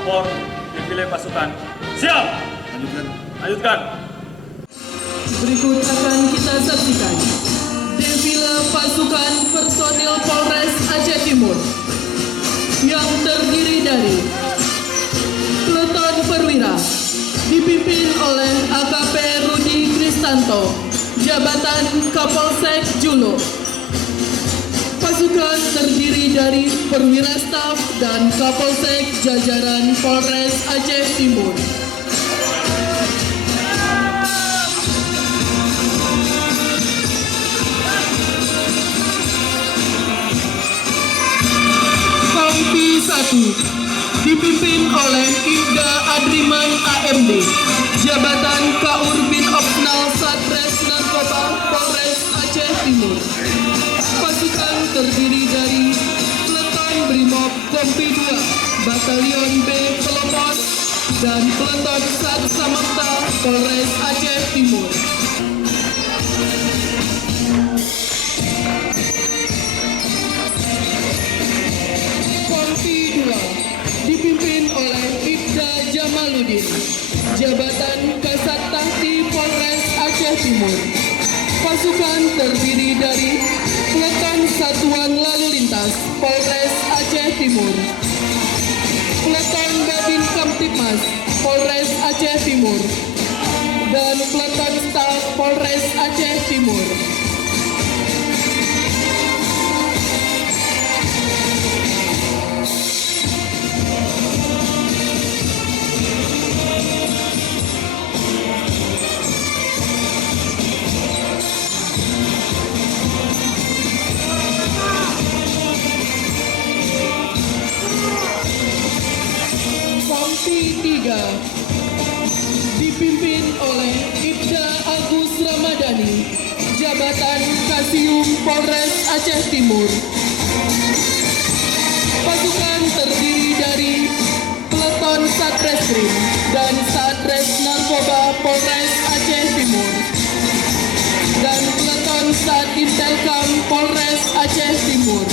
Kompor dipilih pasukan. Siap! Lanjutkan. Lanjutkan. Berikut akan kita saksikan defile pasukan personil Polres Aceh Timur yang terdiri dari Peleton Perwira dipimpin oleh AKP Rudi Kristanto, jabatan Kapolsek Julu. Pasukan terdiri dari perwira staf dan Kapolsek jajaran Polres Aceh Timur. Kompi 1 dipimpin oleh Ibda Adriman AMD, jabatan Kaurbin Opnal Satres Narkoba Polres Aceh Timur. Pasukan terdiri dari Peleton Brimob Kompi 2 Batalion B Pelopor dan Peleton Sat Samapta Polres Aceh Timur. Kompi 2 dipimpin oleh Ibda Jamaluddin, jabatan Kasat Tahti Polres Aceh Timur. Pasukan terdiri dari Peleton Satuan Lalu Lintas Polres Aceh Timur, Peleton Babin Kamtipmas Polres Aceh Timur, dan Peleton Staf Polres Aceh Timur. Kompi 3 dipimpin oleh Ibda Agus Ramadhani, jabatan Kasium Polres Aceh Timur. Pasukan terdiri dari Peleton Satreskrim dan Satres Narkoba Polres Aceh Timur dan Peleton Sat Intelkam Polres Aceh Timur.